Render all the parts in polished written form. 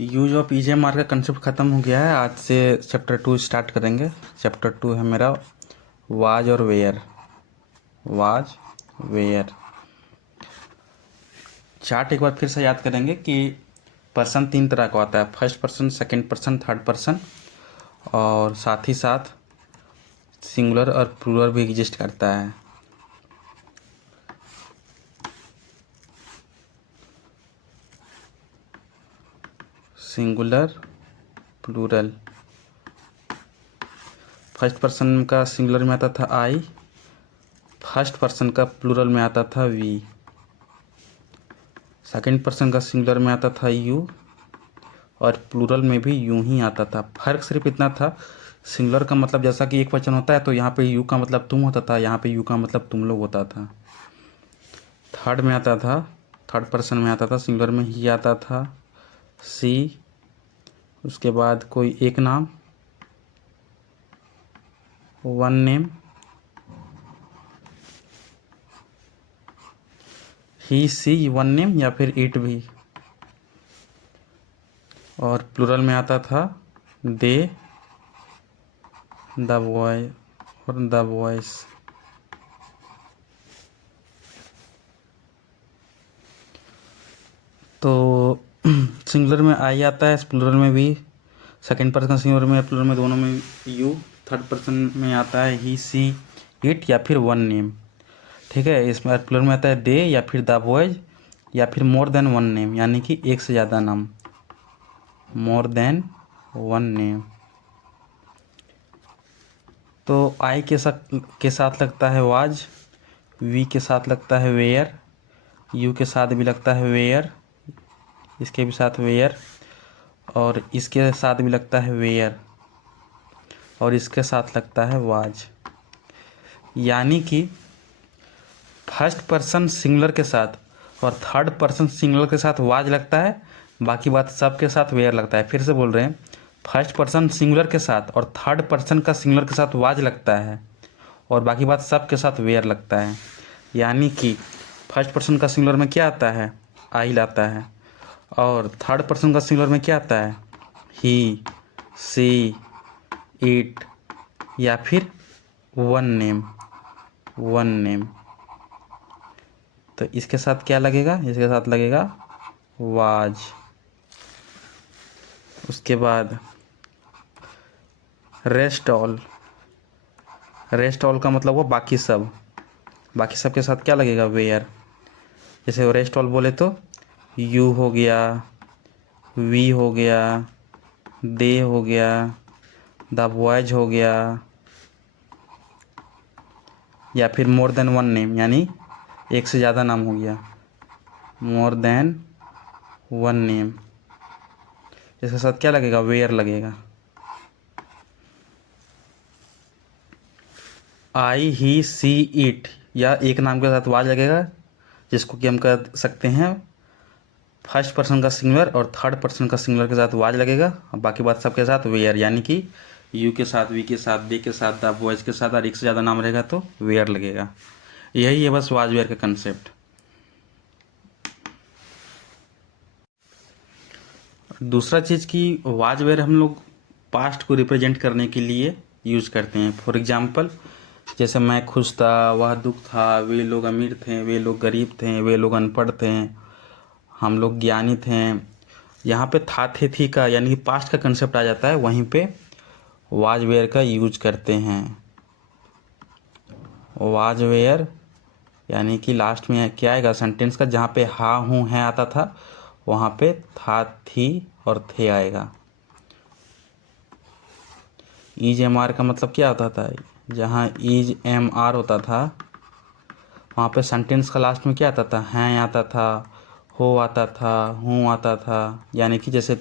Use of ईजेएमआर का concept ख़त्म हो गया है। आज से चैप्टर 2 स्टार्ट करेंगे। चैप्टर 2 है मेरा वाज और वेयर। वाज वेयर चार्ट एक बार फिर से याद करेंगे कि पर्सन 3 तरह का होता है, first person, second person, third person, और साथ ही साथ सिंगुलर और प्लूरल भी एग्जिस्ट करता है। Singular, plural. फर्स्ट पर्सन का सिंगुलर में आता था आई, फर्स्ट पर्सन का प्लूरल में आता था वी, सेकंड पर्सन का सिंगुलर में आता था यू, और प्लूरल में भी यूं ही आता था। फर्क सिर्फ इतना था, सिंगुलर का मतलब जैसा कि एक वचन होता है तो यहाँ पे यू का मतलब तुम होता था, यहाँ पे यू का मतलब तुम लोग होता था। थर्ड में आता था, थर्ड पर्सन में आता था, सिंगुलर में ही आता था सी, उसके बाद कोई एक नाम, वन नेम, ही सी वन नेम, या फिर इट भी। और प्लूरल में आता था दे, द बॉय और द बॉयज। तो सिंगुलर में आई आता है, प्लूरल में भी, सेकंड पर्सन सिंगुलर में, प्लूरल में, दोनों में यू। थर्ड पर्सन में आता है ही सी इट या फिर वन नेम। ठीक है, इसमें प्लूरल में आता है दे या फिर द बॉयज या फिर मोर देन वन नेम, यानी कि एक से ज़्यादा नाम, मोर देन वन नेम। तो आई के साथ लगता है वाज, वी के साथ लगता है वेयर, यू के साथ भी लगता है वेयर, इसके भी साथ वेयर, और इसके साथ भी लगता है वेयर, और इसके साथ लगता है वाज। यानी कि फर्स्ट पर्सन सिंगुलर के साथ और थर्ड पर्सन सिंगुलर के साथ वाज लगता है, बाकी बात सब के साथ वेयर लगता है। फिर से बोल रहे हैं, फर्स्ट पर्सन सिंगुलर के साथ और थर्ड पर्सन का सिंगुलर के साथ वाज लगता है, और बाकी बात सब के साथ वेयर लगता है। यानी कि फर्स्ट पर्सन का सिंगुलर में क्या आता है, आई लाता है, और थर्ड पर्सन का सिंगुलर में क्या आता है, ही, सी, इट, या फिर वन नेम, वन नेम। तो इसके साथ क्या लगेगा, इसके साथ लगेगा वाज। उसके बाद रेस्ट ऑल। रेस्ट ऑल का मतलब वो बाकी सब, बाकी सब के साथ क्या लगेगा, वेयर। जैसे रेस्ट ऑल बोले तो यू हो गया, वी हो गया, दे हो गया, द बॉयज हो गया, या फिर मोर देन वन नेम, यानी एक से ज़्यादा नाम हो गया, मोर देन वन नेम। इसके साथ क्या लगेगा, वेयर लगेगा। आई, ही, सी, इट, या एक नाम के साथ वाज लगेगा, जिसको कि हम कह सकते हैं फर्स्ट पर्सन का सिंगुलर और थर्ड पर्सन का सिंगुलर के साथ वाज लगेगा, और बाकी बात सबके साथ वेयर, यानी कि यू के साथ, वी के साथ, दे के साथ, द बॉयज के साथ, और एक से ज़्यादा नाम रहेगा तो वेयर लगेगा। यही है बस वाज वेयर का कंसेप्ट। दूसरा चीज़ कि वाज वेयर हम लोग पास्ट को रिप्रेजेंट करने के लिए यूज करते हैं। फॉर एग्जाम्पल, जैसे मैं खुश था, वह दुख था, वे लोग अमीर थे, वे लोग गरीब थे, वे लोग अनपढ़ थे, हम लोग ज्ञानी थे। यहाँ पे था, थे, थी का यानी कि पास्ट का कंसेप्ट आ जाता है, वहीं पे वाज वेयर का यूज करते हैं। वाज वेयर यानी कि लास्ट में क्या आएगा सेंटेंस का, जहाँ पे हा, हूँ, है आता था, वहाँ पे था, थी और थे आएगा। ईज एम आर का मतलब क्या होता था, जहाँ ईज एम आर होता था वहाँ पे सेंटेंस का लास्ट में क्या आता था, हैं आता था, हो आता था, हूँ आता था। यानी कि जैसे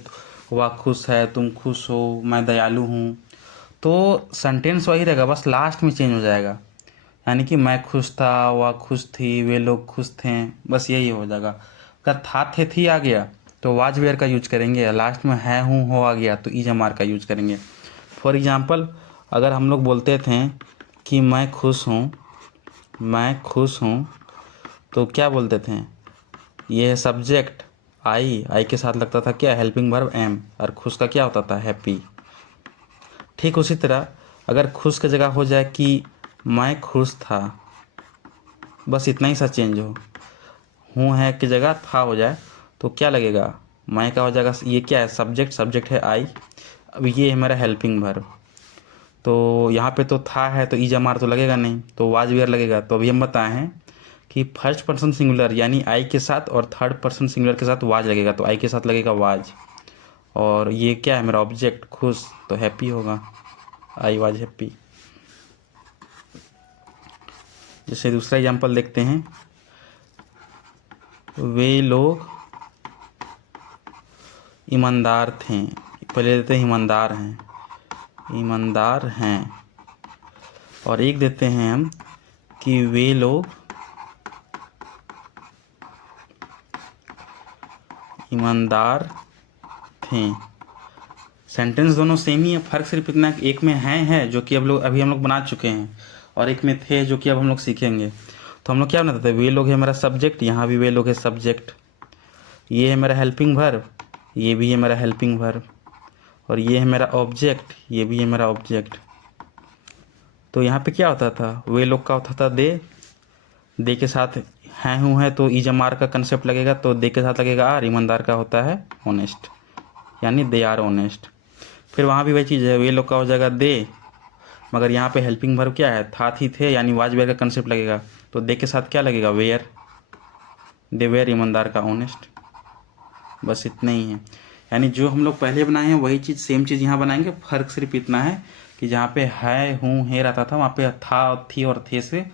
वह खुश है, तुम खुश हो, मैं दयालु हूँ, तो सेंटेंस वही रहेगा, बस लास्ट में चेंज हो जाएगा। यानी कि मैं खुश था, वह खुश थी, वे लोग खुश थे, बस यही हो जाएगा। अगर था, थे, थी आ गया तो वाज वेयर का यूज करेंगे, लास्ट में है, हूँ, हो आ गया तो ईज एम आर का यूज करेंगे। फॉर एग्जाम्पल, अगर हम लोग बोलते थे कि मैं खुश हूँ, मैं खुश हूँ, तो क्या बोलते थे, ये है सब्जेक्ट, आई के साथ लगता था क्या, हेल्पिंग वर्ब एम, और खुश का क्या होता था, हैप्पी। ठीक उसी तरह अगर खुश की जगह हो जाए कि मैं खुश था, बस इतना ही सा चेंज हो, हूँ है की जगह था हो जाए, तो क्या लगेगा, मैं का हो जाएगा, ये क्या है, सब्जेक्ट, सब्जेक्ट है आई, अब ये है मेरा हेल्पिंग वर्ब। तो यहाँ पे तो था है तो ई जमार तो लगेगा नहीं, तो वाज वेयर लगेगा। तो अभी हम बताए हैं कि फर्स्ट पर्सन सिंगुलर यानी आई के साथ और थर्ड पर्सन सिंगुलर के साथ वाज लगेगा, तो आई के साथ लगेगा वाज। और ये क्या है मेरा ऑब्जेक्ट, खुश, तो हैप्पी होगा, आई वाज हैप्पी। जैसे दूसरा एग्जाम्पल देखते हैं, वे लोग ईमानदार थे, पहले देते हैं ईमानदार हैं, ईमानदार हैं। और एक देते हैं हम कि वे लोग ईमानदार थे। सेंटेंस दोनों सेम ही है, फर्क सिर्फ इतना कि एक में है जो कि अभी हम लोग बना चुके हैं, और एक में थे जो कि अब हम लोग सीखेंगे। तो हम लोग क्या बनाते थे, वे लोग है मेरा सब्जेक्ट, यहाँ भी वे लोग है सब्जेक्ट, ये है मेरा हेल्पिंग वर्ब, ये भी है मेरा हेल्पिंग वर्ब, और ये है मेरा ऑब्जेक्ट, ये भी है मेरा ऑब्जेक्ट। तो यहाँ पे क्या होता था, वे लोग का होता था दे के साथ हैं हूँ है तो ई जमार का कंसेप्ट लगेगा, तो दे के साथ लगेगा आर, ईमानदार का होता है ऑनेस्ट, यानी दे आर ऑनेस्ट। फिर वहाँ भी वही चीज़ है, वे लोग का हो जाएगा दे, मगर यहाँ पे हेल्पिंग वर्ब क्या है, था थी थे, यानी वाज वेयर का कंसेप्ट लगेगा, तो दे के साथ क्या लगेगा, वेयर, दे वेयर ईमानदार का ऑनेस्ट। बस इतना ही है, यानी जो हम लोग पहले बनाए हैं वही चीज़, सेम चीज़ यहाँ बनाएंगे, फ़र्क सिर्फ इतना है कि जहाँ पे है हूँ है रहता था, वहाँ पे था और थी और थे से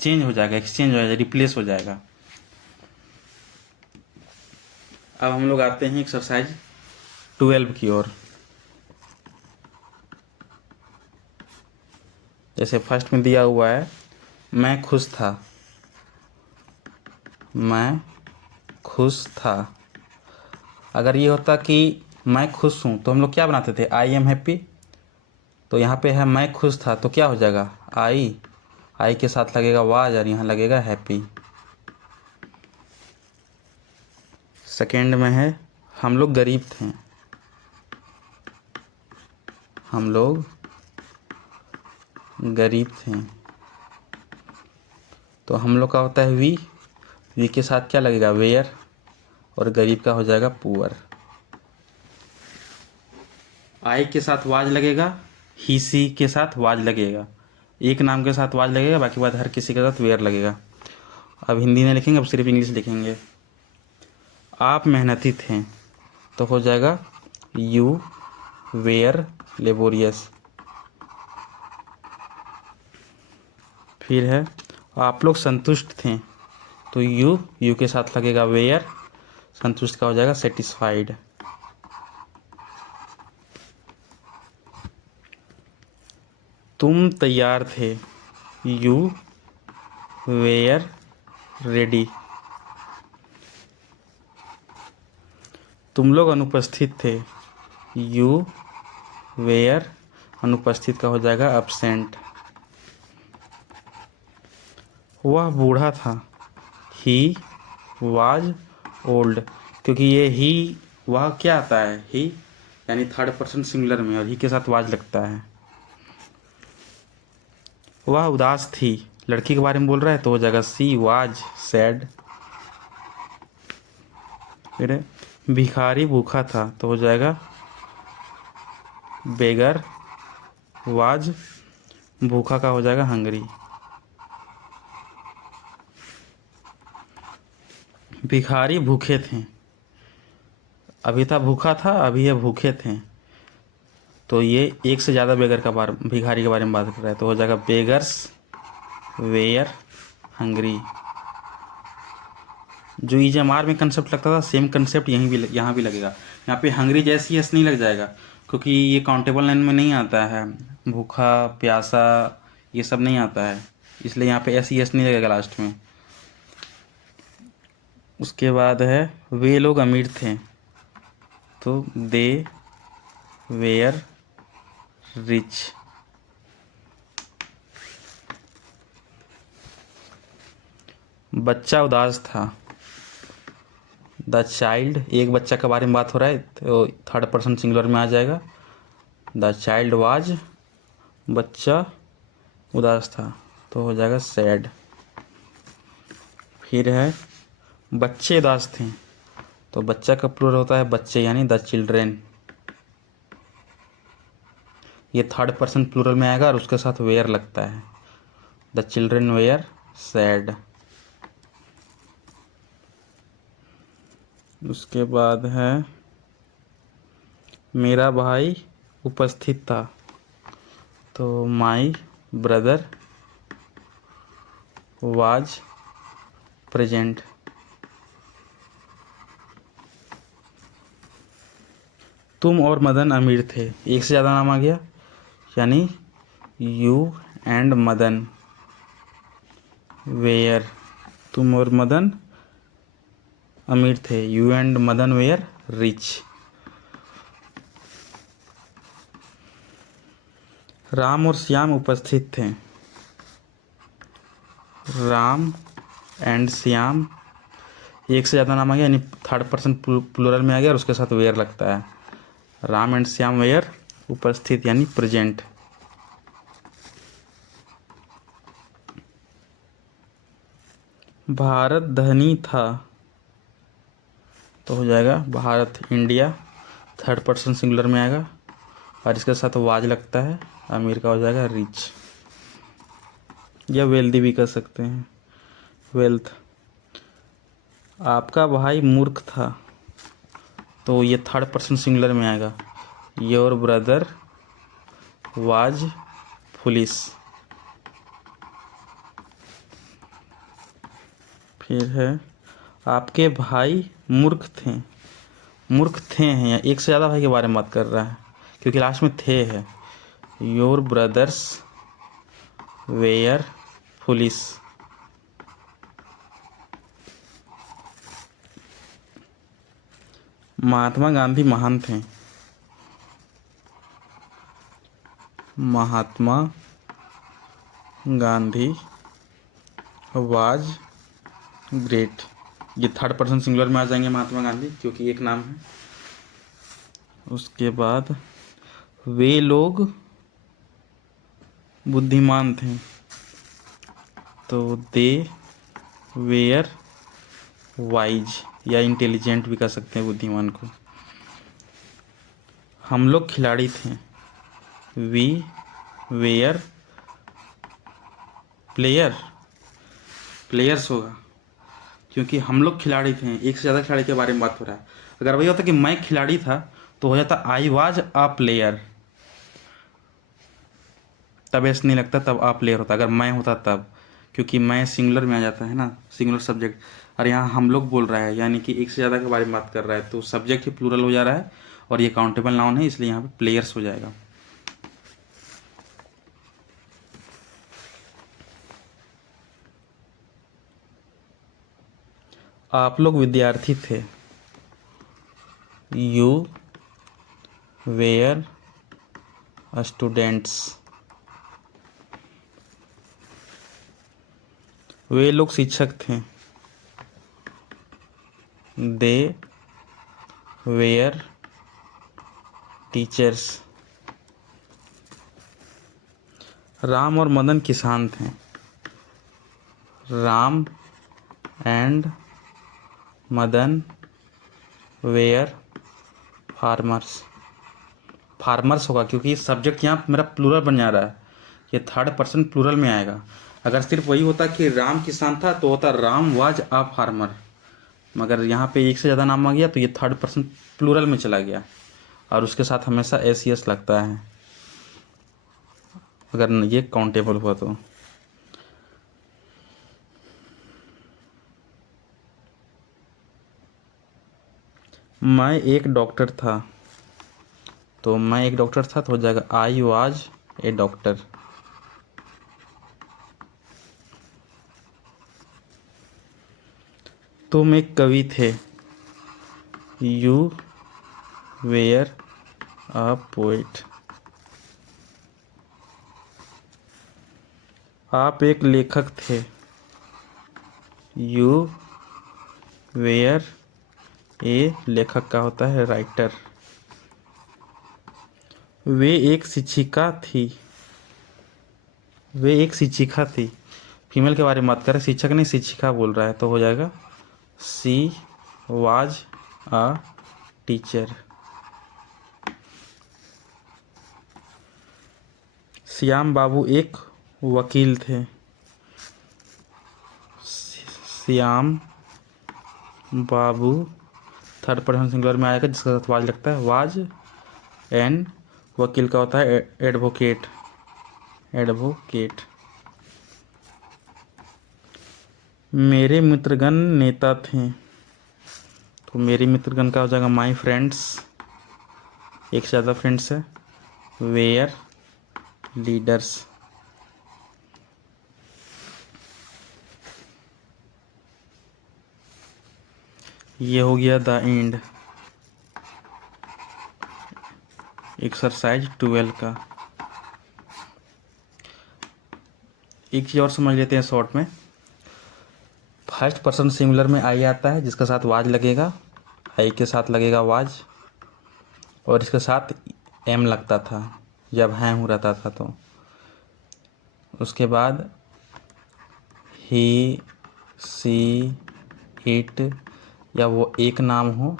चेंज हो जाएगा, एक्सचेंज हो जाएगा, रिप्लेस हो जाएगा। अब हम लोग आते हैं एक्सरसाइज 12 की ओर। जैसे फर्स्ट में दिया हुआ है, मैं खुश था, मैं खुश था। अगर ये होता कि मैं खुश हूँ तो हम लोग क्या बनाते थे, आई एम हैप्पी। तो यहाँ पे है मैं खुश था, तो क्या हो जाएगा, आई के साथ लगेगा वाज, और यहाँ लगेगा हैप्पी। सेकेंड में है, हम लोग गरीब थे, हम लोग गरीब थे। तो हम लोग का होता है वी के साथ क्या लगेगा, वेयर, और गरीब का हो जाएगा पुअर। आई के साथ वाज लगेगा, ही सी के साथ वाज लगेगा, एक नाम के साथ वाज लगेगा, बाकी बात हर किसी के साथ वेयर लगेगा। अब हिंदी में लिखेंगे, अब सिर्फ इंग्लिश लिखेंगे। आप मेहनती थे, तो हो जाएगा यू वेयर लेबोरियस। फिर है, आप लोग संतुष्ट थे, तो यू के साथ लगेगा वेयर, संतुष्ट का हो जाएगा सेटिस्फाइड। तुम तैयार थे, यू वेयर रेडी। तुम लोग अनुपस्थित थे, यू वेयर, अनुपस्थित का हो जाएगा अब्सेंट। वह बूढ़ा था, ही वाज ओल्ड, क्योंकि ये ही वह क्या आता है, ही यानी थर्ड पर्सन सिंगुलर में, और ही के साथ वाज लगता है। वह उदास थी, लड़की के बारे में बोल रहा है, तो हो जाएगा सी वाज सैड। फिर भिखारी भूखा था, तो हो जाएगा बेगर वाज भूखा का हो जाएगा हंगरी। भिखारी भूखे थे, अभी था भूखा था, अभी ये भूखे थे, तो ये एक से ज़्यादा बेगर का भिखारी के बारे में बात कर रहा है, तो हो जाएगा बेगर्स वेयर हंगरी। जो ईजेएमआर में कंसेप्ट लगता था, सेम कंसेप्ट यहाँ भी लगेगा। यहाँ पे हंगरी जैसी एस नहीं लग जाएगा, क्योंकि ये काउंटेबल लाइन में नहीं आता है, भूखा प्यासा ये सब नहीं आता है, इसलिए यहाँ पे एस ही एस नहीं लगेगा लास्ट में। उसके बाद है, वे लोग अमीर थे, तो दे वेयर रिच। बच्चा उदास था, द चाइल्ड, एक बच्चा के बारे में बात हो रहा है तो थर्ड पर्सन सिंगुलर में आ जाएगा। द चाइल्ड वाज, बच्चा उदास था तो हो जाएगा सैड। फिर है बच्चे उदास थे तो बच्चा का प्लूरल होता है बच्चे यानी द चिल्ड्रेन। ये थर्ड पर्सन प्लूरल में आएगा और उसके साथ वेयर लगता है। The children were sad. उसके बाद है मेरा भाई उपस्थित था तो माई ब्रदर वाज प्रेजेंट। तुम और मदन अमीर थे, एक से ज़्यादा नाम आ गया यानी यू एंड मदन वेयर। तुम और मदन अमीर थे, you and Madan were rich. Ram और श्याम उपस्थित थे, राम एंड श्याम, एक से ज़्यादा नाम आ गया यानी थर्ड पर्सन प्लूरल में आ गया और उसके साथ वेयर लगता है। राम एंड श्याम वेयर उपस्थित यानी प्रेजेंट। भारत धनी था तो हो जाएगा Bharat India, third person singular में आएगा और इसके साथ वाज लगता है, अमीर का हो जाएगा रिच या वेल्दी भी कर सकते हैं, वेल्थ। आपका भाई मूर्ख था तो ये थर्ड पर्सन सिंगुलर में आएगा, योर ब्रदर वाज फुलिश। फिर है आपके भाई मूर्ख थे, मूर्ख थे हैं या एक से ज़्यादा भाई के बारे में बात कर रहा है क्योंकि लास्ट में थे है। Your brothers were foolish. Mahatma Gandhi महान थे, महात्मा गांधी वाज ग्रेट। ये थर्ड पर्सन सिंगुलर में आ जाएंगे महात्मा गांधी क्योंकि एक नाम है। उसके बाद वे लोग बुद्धिमान थे तो दे वेयर वाइज या इंटेलिजेंट भी कह सकते हैं बुद्धिमान को। हम लोग खिलाड़ी थे, वी वेयर प्लेयर, प्लेयर्स होगा क्योंकि हम लोग खिलाड़ी थे, एक से ज़्यादा खिलाड़ी के बारे में बात हो रहा है। अगर वही होता कि मैं खिलाड़ी था तो हो जाता आई वाज अ प्लेयर, तब ऐसा नहीं लगता, तब आ प्लेयर होता अगर मैं होता तब, क्योंकि मैं सिंगुलर में आ जाता है ना, सिंगुलर सब्जेक्ट। और यहाँ हम लोग बोल रहा है यानी कि एक से ज़्यादा के बारे में बात कर रहा है तो सब्जेक्ट ही प्लूरल हो जा रहा है और ये काउंटेबल नाउन है इसलिए यहाँ पे प्लेयर्स हो जाएगा। आप लोग विद्यार्थी थे, यू वेयर स्टूडेंट्स। वे लोग शिक्षक थे, दे वेयर टीचर्स। राम और मदन किसान थे, Ram and Madan were farmers. Farmers होगा क्योंकि सब्जेक्ट यहाँ मेरा प्लूरल बन जा रहा है, ये थर्ड पर्सन प्लूरल में आएगा। अगर सिर्फ वही होता कि राम किसान था तो होता राम वाज अ फार्मर, मगर यहाँ पे एक से ज़्यादा नाम आ गया तो ये थर्ड पर्सन प्लूरल में चला गया और उसके साथ हमेशा एस एस लगता है अगर ये काउंटेबल हुआ तो। मैं एक डॉक्टर था तो मैं एक डॉक्टर था तो हो जाएगा आई वाज ए डॉक्टर। तुम एक कवि थे, यू वेयर अ पोएट। आप एक लेखक थे, यू वेयर ए लेखक का होता है राइटर। वे एक शिक्षिका थी। वे एक शिक्षिका थी। फीमेल के बारे में बात करें, शिक्षक नहीं शिक्षिका बोल रहा है, तो हो जाएगा she was a teacher. Shyam Babu एक वकील थे। Shyam Babu third person singular में आएगा जिसका साथ वाज लगता है, वाज एन वकील का होता है एडवोकेट। एडवोकेट। मेरे मित्रगण नेता थे, तो मेरे मित्रगण का हो जाएगा माई फ्रेंड्स, एक से ज़्यादा फ्रेंड्स है, वेयर लीडर्स। ये हो गया द एंड, एक्सरसाइज 12 का। एक चीज़ और समझ लेते हैं शॉर्ट में। फर्स्ट पर्सन सिंगुलर में आई आता है जिसके साथ वाज लगेगा, आई के साथ लगेगा वाज, और इसके साथ एम लगता था जब हैं हो रहता था। तो उसके बाद ही सी इट या वो एक नाम हो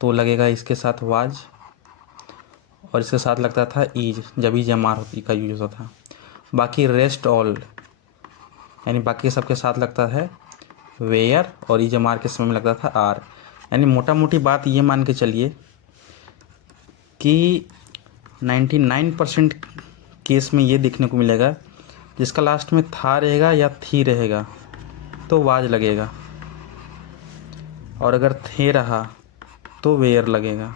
तो लगेगा इसके साथ वाज, और इसके साथ लगता था ईज जब ईज एम आर का यूज होता था। बाकी रेस्ट ऑल यानी बाकी सबके साथ लगता है वेयर, और ईज एम आर के समय में लगता था आर। यानी मोटा मोटी बात ये मान के चलिए कि 99% केस में ये देखने को मिलेगा जिसका लास्ट में था रहेगा या थी रहेगा तो वाज लगेगा, और अगर थे रहा तो वेयर लगेगा।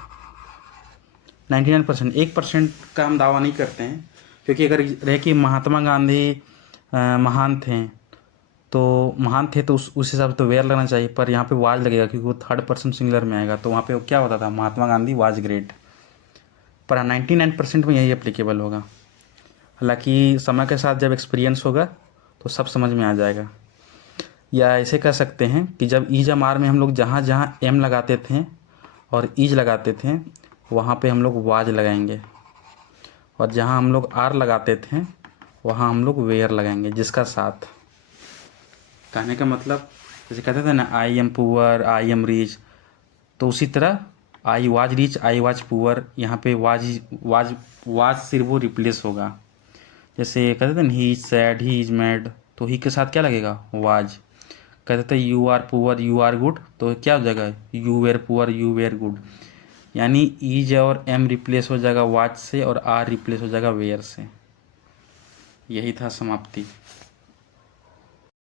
99%। 1% का हम दावा नहीं करते हैं, क्योंकि अगर रहे कि महात्मा गांधी महान थे तो उस हिसाब से तो वेयर लगना चाहिए, पर यहाँ पे वाज लगेगा क्योंकि वो थर्ड पर्सन सिंगुलर में आएगा। तो वहाँ पे वो क्या होता था, महात्मा गांधी वाज ग्रेट। पर 99% में यही एप्लीकेबल होगा। हालांकि समय के साथ जब एक्सपीरियंस होगा तो सब समझ में आ जाएगा। या ऐसे कह सकते हैं कि जब ईज एम आर में हम लोग जहाँ जहाँ एम लगाते थे और ईज लगाते थे वहाँ पे हम लोग वाज लगाएंगे, और जहाँ हम लोग आर लगाते थे वहाँ हम लोग वेयर लगाएंगे जिसका साथ। कहने का मतलब जैसे कहते थे ना I am poor, I am rich, तो उसी तरह I was rich, I was poor, यहाँ पे वाज वाज वाज सिर्फ वो रिप्लेस होगा। जैसे कहते थे ना he is sad, he is mad, तो ही के साथ क्या लगेगा, वाज। कहते थे you are poor, you are good, तो क्या हो जाएगा, you were poor, you were good. यानी ईज और एम रिप्लेस हो जाएगा वाज से, और आर रिप्लेस हो जाएगा वेयर से। यही था समाप्ति।